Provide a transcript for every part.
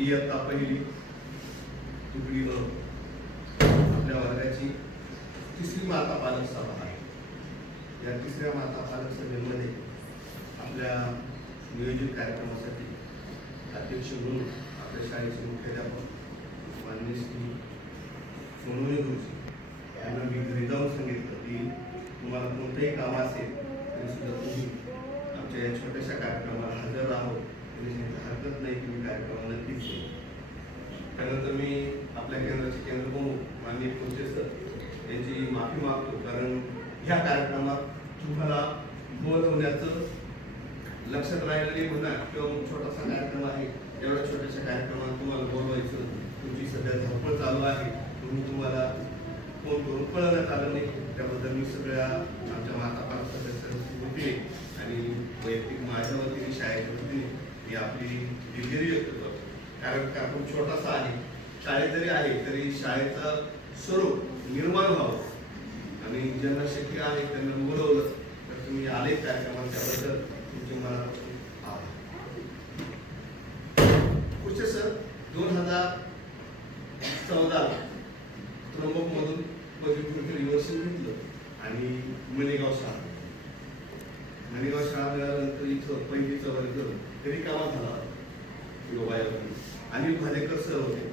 इयत्ता पहिली तुकडी आपल्या वर्गाची तिसरी माता पालक सभा आहे. या तिसऱ्या माता पालक सभेमध्ये आपल्या नियोजित कार्यक्रमासाठी अध्यक्ष म्हणून आपल्या शाळेचे मुख्याध्यापक मान्य श्री सोनवणे गुरुजी यांना मी घरी जाऊन सांगितलं की तुम्हाला कोणतंही काम असेल तरी सुद्धा तुम्ही आमच्या या छोट्याशा कार्यक्रमाला हजर राहो हरकत नाही तुम्ही कार्यक्रमाला नक्कीच येईल त्यानंतर मी आपल्या केंद्राचे केंद्रप्रमुख माननीय कोचे सर यांची माफी मागतो कारण ह्या कार्यक्रमात तुम्हाला बोलवण्याचं लक्षात राहिलेली म्हणा किंवा छोटासा कार्यक्रम आहे एवढ्या छोट्याशा कार्यक्रमात तुम्हाला बोलवायचं तुमची सध्या धावपळ चालू आहे तुम्ही तुम्हाला फोन करून कळवण्यात आलं नाही. त्याबद्दल मी सगळ्या आमच्या माता पालक सदस्यांच्या वतीने आणि वैयक्तिक माझ्या वतीने शाळेच्या वतीने मी आपली दिलगिरी व्यक्त करतो. कारण कार्यक्रम छोटासा आहे शाळेत जरी आहे तरी शाळेचं स्वरूप निर्माण व्हावं. आणि ज्यांना शक्य आहे त्यांना बोलवलं तर तुम्ही आले कार्यक्रमात त्याबद्दल तुमचे मनापासून आभार. पुढचे सर दोन हजार चौदा त्र्यंबकमधून पदवीपूर्व रिव्हर्सल घेतलं आणि मणेगाव शाळा. मणेगाव शाळा मिळाल्यानंतर इथं पहिलीचा वर्ग तरी कामा झाला योगायोगी अनिल भालेकर सर होते.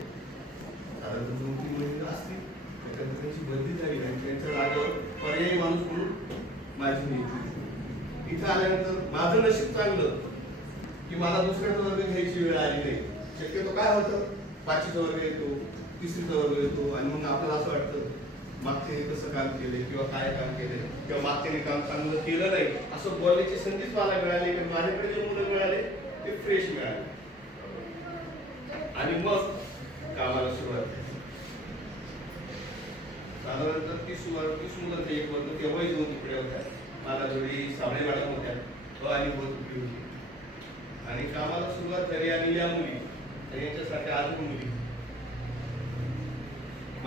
साधारण दोन तीन महिने असतील. त्याच्यानंतर त्यांची बदली झाली आणि त्यांच्या जागेवर पर्यायी माणूस म्हणून माझी नियुक्ती इथं आल्यानंतर माझं नशीब चांगलं की मला दुसऱ्याचा वर्ग घ्यायची वेळ आली नाही. शक्यतो काय होतं? पाचवीचा वर्ग येतो तिसरीचा वर्ग येतो आणि मग आपल्याला असं वाटतं मागच्याने कसं काम केले किंवा काय काम केले किंवा मागच्याने काम चांगलं केलं नाही असं बोलण्याची संधीच मला मिळाली पण माझ्याकडे जे मुलं मिळाले ते फ्रेश मिळाले. आणि मग कामाला सुरुवात साधारणतः तीस वर तीस ते एक वर्ग तेव्हाही दोन तुकड्या होत्या. मला जोडी साबळे मॅडम होत्या. तो आणि दोन तुकडी होती. आणि कामाला सुरुवात झाली आणि या मुली आणि यांच्यासाठी अजून मुली.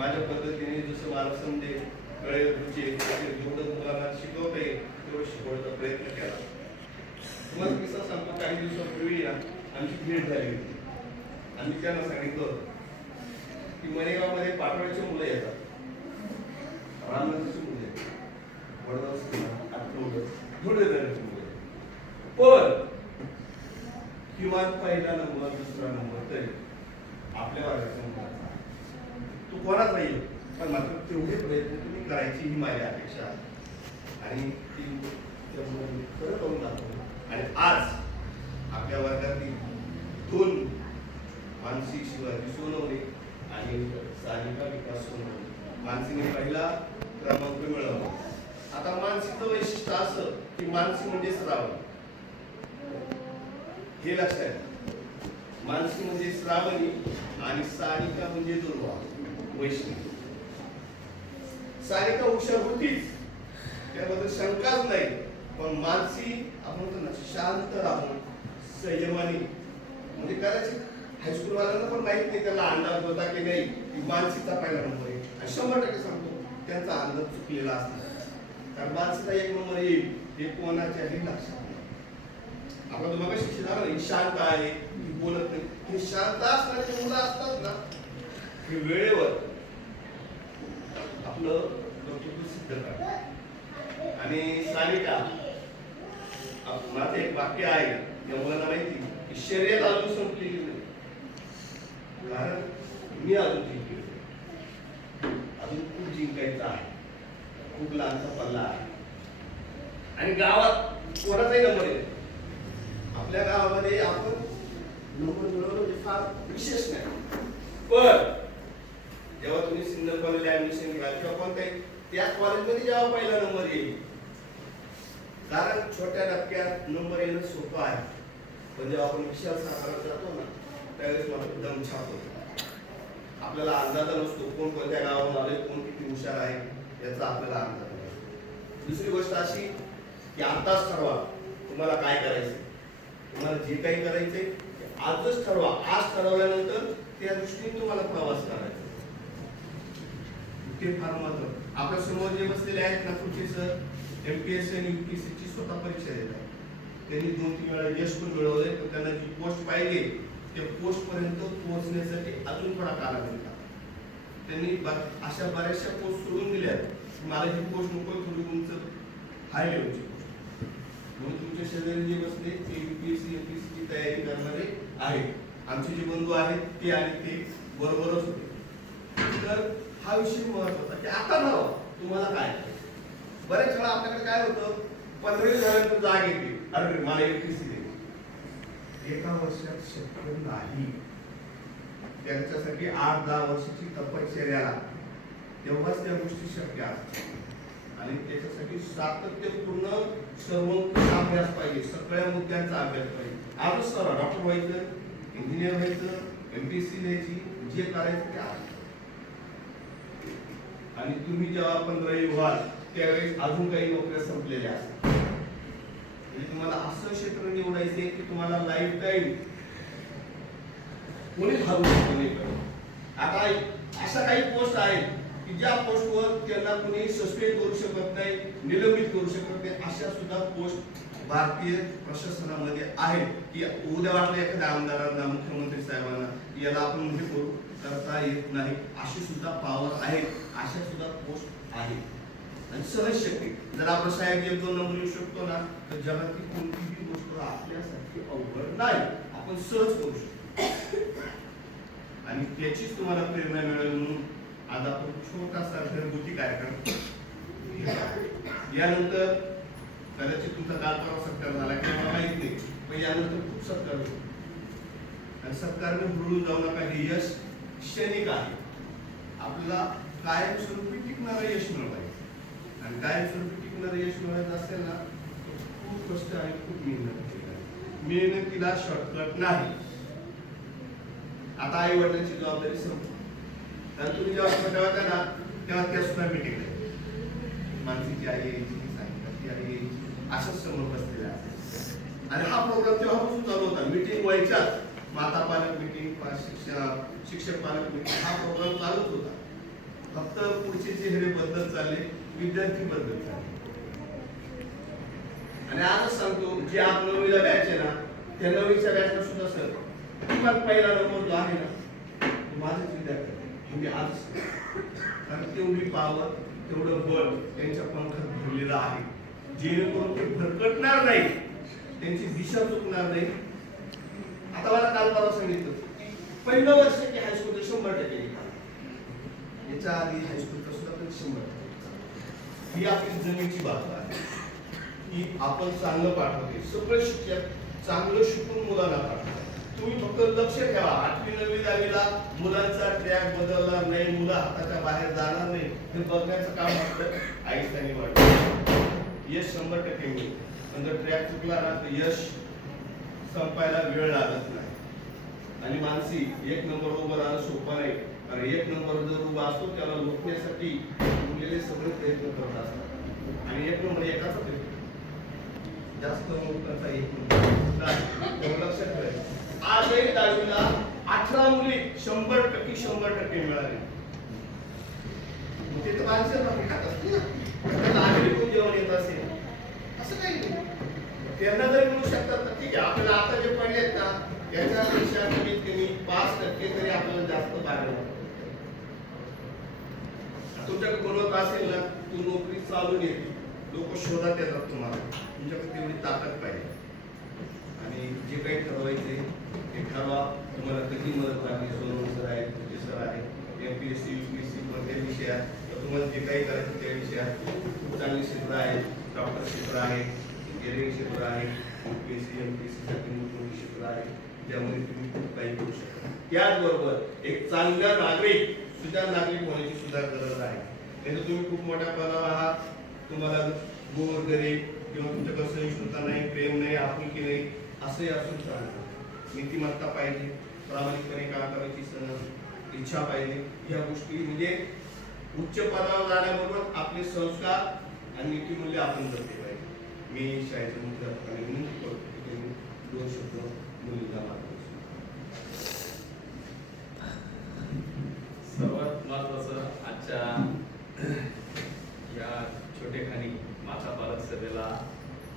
माझ्या पद्धतीने जसं मला समजे कळेल रुचे जेवढं मुलांना शिकवता येईल तेवढं शिकवण्याचा प्रयत्न केला. तुम्हाला किस्सा सांगतो काही दिवसापूर्वी ना आमची भेट झाली होती. आम्ही त्यांना सांगितलं की मरेगावमध्ये पाटोळ्याची मुलं येतात. रामनाथची मुलं येतात. आठवलं मुलं पण किमान पहिला नंबर दुसरा नंबर तरी आपल्या वर्गाचा मुलाचा तो कोणाच नाही पण मात्र तेवढे प्रयत्न तुम्ही करायची ही माझी अपेक्षा आहे. आणि ती खरं करून दाखवलं आणि आज आपल्या वर्गातील दोन मानसिक शिवाजी सोनवणे आणि सानिका विकास सोनवणे. मानसिकने पहिला क्रमांक मिळवला. आता मानसिकचं वैशिष्ट्य असं की मानसिक म्हणजे श्रावण. हे लक्षात मानसिक मानसी म्हणजे श्रावणी आणि सानिका म्हणजे दुर्वा. वैष्णवी. सारिका हुशार होतीच. त्याबद्दल शंकाच नाही. पण मानसी आपण म्हणतो ना शांत राहून संयमाने म्हणजे कदाचित हायस्कूल वाल्यांना पण माहीत नाही त्याला अंदाज होता की नाही की मानसीचा पहिला नंबर आहे. आणि शंभर टक्के सांगतो त्यांचा अंदाज चुकलेला असणार कारण मानसीचा एक नंबर येईल हे कोणाच्याही लक्षात नाही. आपला तुम्हाला शिक्षण झालं नाही शांत आहे बोलत नाही. हे शांत असणारे मुलं असतात ना हे वेळेवर आपलं कर्तृत्व सिद्ध करा. आणि सानिका माझं एक वाक्य आहे त्या मुलांना माहिती की शर्यत अजून संपलेली नाही. कारण मी अजून जिंकले अजून खूप जिंकायचं आहे. खूप लहानचा पल्ला आहे. आणि गावात कोणाचाही नंबर येतो आपल्या गावामध्ये आपण नंबर मिळवणं म्हणजे फार विशेष नाही. पण जेव्हा तुम्ही सिंगल कॉलेजला ऍडमिशन घ्या किंवा कोणत्याही त्या कॉलेजमध्ये जेव्हा पहिला नंबर येईल. कारण छोट्या टप्प्यात नंबर येणं सोपं आहे. पण जेव्हा आपण विशाल साकारत जातो ना त्यावेळेस मात्र दम छाप होतो आपल्याला अंदाजा नसतो कोण कोणत्या गावाहून आले कोण किती हुशार आहे याचा आपल्याला अंदाज नाही. दुसरी गोष्ट अशी की आताच ठरवा तुम्हाला काय करायचं तुम्हाला जे काही करायचंय आजच ठरवा. आज ठरवल्यानंतर त्या दृष्टीने तुम्हाला प्रवास करायचा. ते फार महत्त्व आपल्यासमोर जे बसलेले आहेत ना पुढचे सर एमपीएससी आणि यू पी एस ची स्वतः परीक्षा देतात. त्यांनी दोन तीन वेळा यश पण मिळवले पण त्यांना जी पोस्ट पाहिजे त्या पोस्ट पर्यंत पोहोचण्यासाठी अजून थोडा कालावधी त्यांनी अशा बऱ्याचशा पोस्ट सोडून दिल्या मला ही पोस्ट नको थोडी उंच हाय लेवलची म्हणून तुमच्या शेजारी जे बसले ते युपीएससी एमपीएससी ची तयारी करणारे आहेत. आमचे जे बंधू आहेत ते आणि ते बरोबरच होते. तर हा विषय महत्त्वाचा की आता ठरवा तुम्हाला काय? बरेच वेळा आपल्याकडे काय होतं? पंधरा झाल्यानंतर जाग येते. अरे मला एमपीएससी दे. एका वर्षात शक्य नाही. त्यांच्यासाठी आठ दहा वर्षाची तपश्चर्या लागते. तेव्हाच त्या गोष्टी शक्य असतात. आणि त्याच्यासाठी सातत्यपूर्ण सर्वोत्तम अभ्यास पाहिजे. सगळ्या मुद्द्यांचा अभ्यास पाहिजे. आजच सर डॉक्टर व्हायचं इंजिनियर व्हायचं एमपीएससी द्यायची जे करायचं ते आज आणि तुम्ही जेव्हा पंधरावी व्हाल त्यावेळेस अजून काही नोकऱ्या संपलेल्या असतात. म्हणजे तुम्हाला असं क्षेत्र निवडायचे की तुम्हाला लाईफ टाईम कोणीच हरवू शकत नाही आता अशा काही पोस्ट आहेत की ज्या पोस्टवर त्यांना कोणी सस्पेंड करू शकत नाही निलंबित करू शकत नाही अशा सुद्धा पोस्ट भारतीय प्रशासनामध्ये आहेत. की उद्या वाटलं एखाद्या आमदारांना मुख्यमंत्री साहेबांना याला आपण हे करू. करता येत नाही अशी सुद्धा पॉवर आहे अशा सुद्धा पोस्ट आहेत आणि सहज शक्य जर आपण साहेब एक दोन नंबर येऊ शकतो ना तर जगातली कोणतीही गोष्ट आपल्यासाठी अवघड नाही. आपण सहज करू शकतो. आणि त्याचीच तुम्हाला प्रेरणा मिळेल म्हणून आज आपण छोटासा घरगुती कार्यक्रम यानंतर कदाचित तुमचा काल परवा सत्कार झाला किंवा मला माहीत नाही पण यानंतर खूप सत्कार होतो आणि सत्कारने भुलून जाऊ नका हे यश क्षणिक आहे. आपल्याला कायमस्वरूपी टिकणारं यश मिळवायचं. आणि कायमस्वरूपी टिकणारं यश मिळवायचं असेल ना खूप कष्ट आहे खूप मेहनत केली. आहे. मेहनतीला शॉर्टकट नाही. आता आई वडिलांची जबाबदारी संपली. कारण तुम्ही जेव्हा छोट्या होत्या ना तेव्हा त्या सुद्धा मिटिंग मानसीची आई यायची सायंकाळची आई यायची असंच समोर बसलेल्या असायच्या. आणि हा प्रोग्राम तेव्हापासून चालू होता मिटिंग व्हायच्याच. माता पालक मिटिंग शिक्षक शिक्षक पालक मिटिंग हा प्रोग्राम चालूच होता. फक्त पुढचे चेहरे बदलत चालले विद्यार्थी बदलत चालले. आणि आजच सांगतो जे आप नववीला बॅच आहे ना त्या नववीच्या बॅचला सुद्धा सर किंवा पहिला नंबर जो आहे ना तो माझाच विद्यार्थी आहे. म्हणजे हे मी कारण तेवढी पावर तेवढं बळ त्यांच्या पंखात भरलेलं आहे. जेणेकरून ते भरकटणार नाही. त्यांची दिशा चुकणार नाही. आता मला काल परवा सांगितलं की पहिलं वर्ष की हायस्कूलचं शंभर टक्के निकाल. याच्या आधी हायस्कूलचा सुद्धा पण शंभर टक्के ही आपली जमीनची बाजू आहे. की आपण चांगलं पाठवते सगळे शिक्षक चांगलं शिकून मुलांना पाठवतात तुम्ही फक्त लक्ष ठेवा. आठवी नववी दहावीला मुलांचा ट्रॅक बदलणार नाही मुलं हाताच्या बाहेर जाणार नाही. हे बघण्याचं काम आपलं आईस्थानी वाटतं यश शंभर टक्के मिळेल पण जर ट्रॅक चुकला ना तर यश संपायला वेळ लागत नाही. आणि मानसी एक नंबर उभं राहणं सोपं नाही. कारण एक नंबर जर उभा असतो त्याला लोटण्यासाठी उरलेले सगळे प्रयत्न करत असतात. आणि एक नंबर एकाच प्रयत्न. जास्त लोकांचा एक नंबर लक्षात ठेवायचं. आजही दहावीला अठरा मुली शंभर टक्के शंभर टक्के मिळाले. मग ते तर माणसं खात असतील ना. जेवण येत असेल? असं काही नाही. त्यांना जरी मिळू शकतात तर ठीक आहे आपल्याला आता जे पडले आहेत ना त्याच्यापेक्षा कमीत कमी पाच टक्के तरी आपल्याला जास्त बाहेर तुमच्याकडे बनवत असेल ना तू नोकरी चालून येते लोक शोधात येतात तुम्हाला. तुमच्याकडे तेवढी ताकद पाहिजे. आणि जे काही ठरवायचे ते ठरवा. तुम्हाला कधी मदत लागली? सोनवणे सर आहेत तुझे सर आहेत M P S C U P S C कोणत्या विषयात. तर तुम्हाला जे काही करायचं त्या विषयात. खूप चांगली क्षेत्र आहेत डॉक्टर क्षेत्र आहे इंजिनिअरिंग क्षेत्र आहे. U P S C M P S C सारखी मोठमोठी क्षेत्र आहे. ज्यामध्ये तुम्ही खूप काही करू शकता. त्याचबरोबर एक चांगला नागरिक सुद्धा नागरिक होण्याची सुद्धा गरज आहे. नाही तर तुम्ही खूप मोठ्या पदावर आहात. तुम्हाला गोर गरीब किंवा तुमच्याकडे सहिष्णुता नाही प्रेम नाही आपुलकी नाही असंही असून चालतं नीतिमत्ता पाहिजे प्रामाणिकपणे काम करायची इच्छा पाहिजे. या गोष्टी म्हणजे उच्च पदावर जाण्याबरोबर आपले संस्कार आणि नीतिमूल्य आपण जपले मी शाळेच्या मुख्याध्यापकाने विनंती करतो की त्यांनी दोन शब्द मुलींना सर्वात महत्वाचं आजच्या या छोटेखानी माता पालक सभेला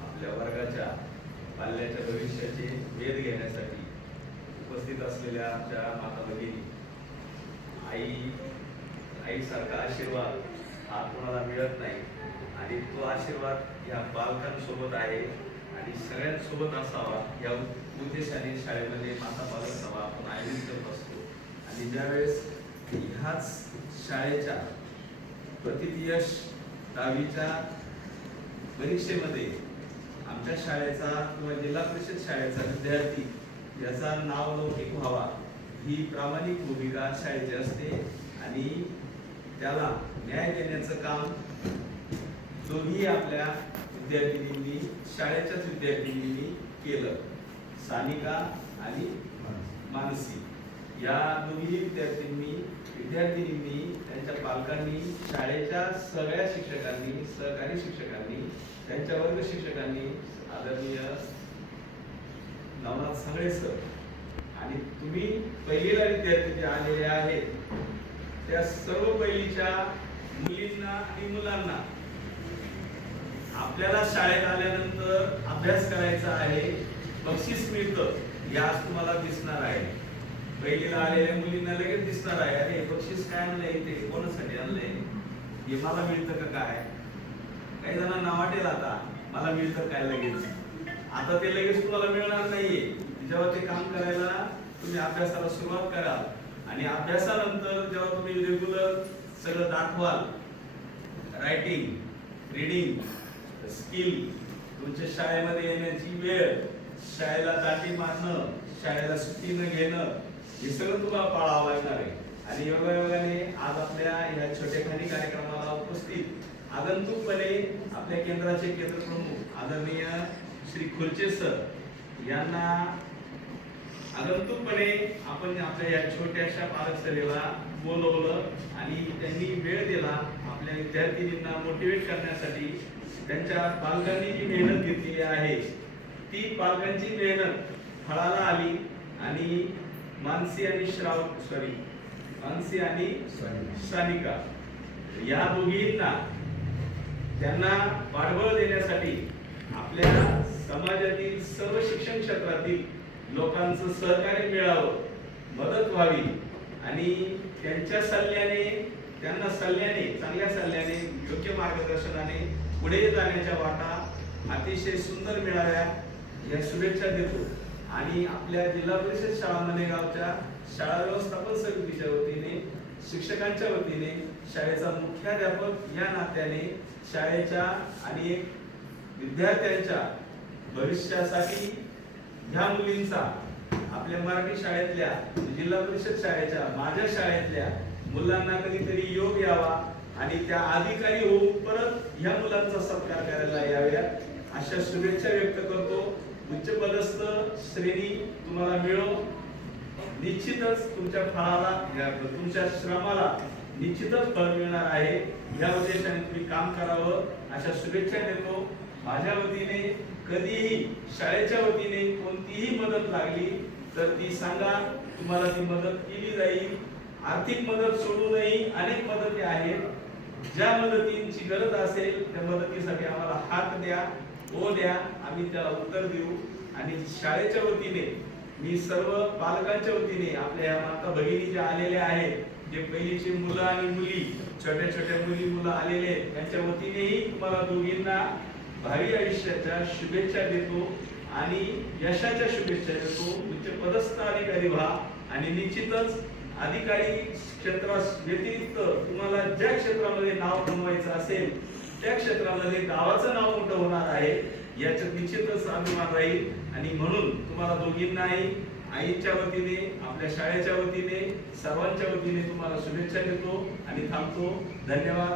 आपल्या वर्गाच्या पाल्याच्या भविष्याचे वेध घेण्यासाठी उपस्थित असलेल्या आमच्या माता भगिनी आई आईसारखा आशीर्वाद हा कोणाला मिळत नाही. आणि तो आशीर्वाद या बालकांसोबत आहे आणि सगळ्यांसोबत असावा या उद्देशाने शाळेमध्ये माता पालक सभा आपण आयोजित करत असतो. आणि ज्यावेळेस ह्याच शाळेच्या प्रतियश दहावीच्या परीक्षेमध्ये आमच्या शाळेचा किंवा जिल्हा परिषद शाळेचा विद्यार्थी याचा नाव लौकिक व्हावा ही प्रामाणिक भूमिका शाळेची असते आणि त्याला न्याय देण्याचं काम दोन्ही आपल्या विद्यार्थिनींनी शाळेच्याच विद्यार्थिनींनी केलं. सानिका आणि मानसी. या दोन्ही विद्यार्थ्यांनी विद्यार्थिनींनी त्यांच्या पालकांनी शाळेच्या सगळ्या शिक्षकांनी सहकारी शिक्षकांनी त्यांच्या वर्ग शिक्षकांनी आदरणीय नवनाथ सांगळे सर आणि तुम्ही पहिलीला विद्यार्थी जे आलेले आहेत त्या सर्व पहिलीच्या मुलींना आणि मुलांना आपल्याला शाळेत आल्यानंतर अभ्यास करायचा आहे बक्षीस मिळतं हे आज तुम्हाला दिसणार आहे. पहिलीला आलेल्या मुलींना लगेच दिसणार आहे अरे बक्षीस काय आणलंय ते कोणासाठी आणलंय? हे मला मिळतं का काय? काही जणांना वाटेल आता मला मिळतं काय लगेच? आता ते लगेच तुम्हाला मिळणार नाहीये. जेव्हा ते काम करायला तुम्ही अभ्यासाला सुरुवात कराल आणि अभ्यासानंतर जेव्हा तुम्ही रेग्युलर सगळं दाखवाल रायटिंग रीडिंग स्किल तुमच्या शाळेमध्ये येण्याची वेळ शाळेला दाटी मारणं शाळेला सुट्टी न घेणं हे सगळं तुम्हाला पाळावं लागणार आहे. आणि योगायोगाने आज आपल्या या छोटेखानी कार्यक्रमाला उपस्थित आगंतुकपणे आपल्या केंद्राचे केंद्र प्रमुख आदरणीय श्री खुर्चे सर यांना आगंतुकपणे आपण आपल्या या छोट्याशा पालक सभेला बोलवलं आणि त्यांनी वेळ दिला आपल्या विद्यार्थिनींना मोटिवेट करण्यासाठी त्यांच्या पालकांनी जी मेहनत घेतलेली आहे ती पालकांची मेहनत फळाला आली आणि मानसी आणि श्राव सॉरी मानसी आणि सानिका या दोघींना त्यांना पाठबळ देण्यासाठी आपल्या समाजातील सर्व शिक्षण क्षेत्रातील लोकांचं सहकार्य मिळावं मदत व्हावी आणि त्यांच्या सल्ल्याने त्यांना सल्ल्याने चांगल्या सल्ल्याने योग्य मार्गदर्शनाने पुढे जाण्याच्या वाटा अतिशय सुंदर मिळाव्या या शुभेच्छा देतो. आणि आपल्या जिल्हा परिषद शाळा मनेगावच्या शाळा व्यवस्थापन समितीच्या वतीने शिक्षकांच्या वतीने शाळेचा मुख्याध्यापक या नात्याने शाळेच्या आणि एक विद्यार्थ्यांच्या भविष्यासाठी ह्या मुलींचा आपल्या मराठी शाळेतल्या जिल्हा परिषद शाळेच्या माझ्या शाळेतल्या मुलांना कधीतरी योग यावा आणि त्या अधिकारी होऊन परत ह्या मुलांचा सत्कार करायला याव्या अशा शुभेच्छा व्यक्त करतो. उच्च पदस्थ श्रेणी तुम्हाला मिळो. निश्चितच तुमच्या फळाला तुमच्या श्रमाला निश्चितच फळ मिळणार आहे. या उद्देशाने तुम्ही काम करावं अशा शुभेच्छा देतो. माझ्या वतीने कधीही शाळेच्या वतीने कोणतीही मदत लागली तर ती सांगा. तुम्हाला ती मदत केली जाईल. आर्थिक मदत सोडूनही अनेक मदती आहेत. ज्या मदतींची गरज असेल त्या मदतीसाठी आम्हाला हात द्या ओ द्या. आम्ही त्याला उत्तर देऊ. आणि शाळेच्या वतीने मी सर्व पालकांच्या वतीने आपल्या या माता भगिनी ज्या आलेल्या आहेत जे पहिलीचे मुलं आणि मुली छोट्या छोट्या मुली मुलं आलेले आहेत त्यांच्या वतीनेही तुम्हाला दोघींना भावी आयुष्याच्या शुभेच्छा देतो आणि यशाच्या शुभेच्छा देतो. उच्च पदस्थ अधिकारी व्हा आणि निश्चितच अधिकारी क्षेत्रास व्यतिरिक्त तुम्हाला ज्या क्षेत्रामध्ये नाव कमवायचं असेल त्या क्षेत्रामध्ये गावाचं नाव मोठं होणार आहे याच्यात निश्चितच अभिमान राहील. आणि म्हणून तुम्हाला दोघींनाही आईच्या वतीने आपल्या शाळेच्या वतीने सर्वांच्या वतीने तुम्हाला शुभेच्छा देतो आणि थांबतो. धन्यवाद.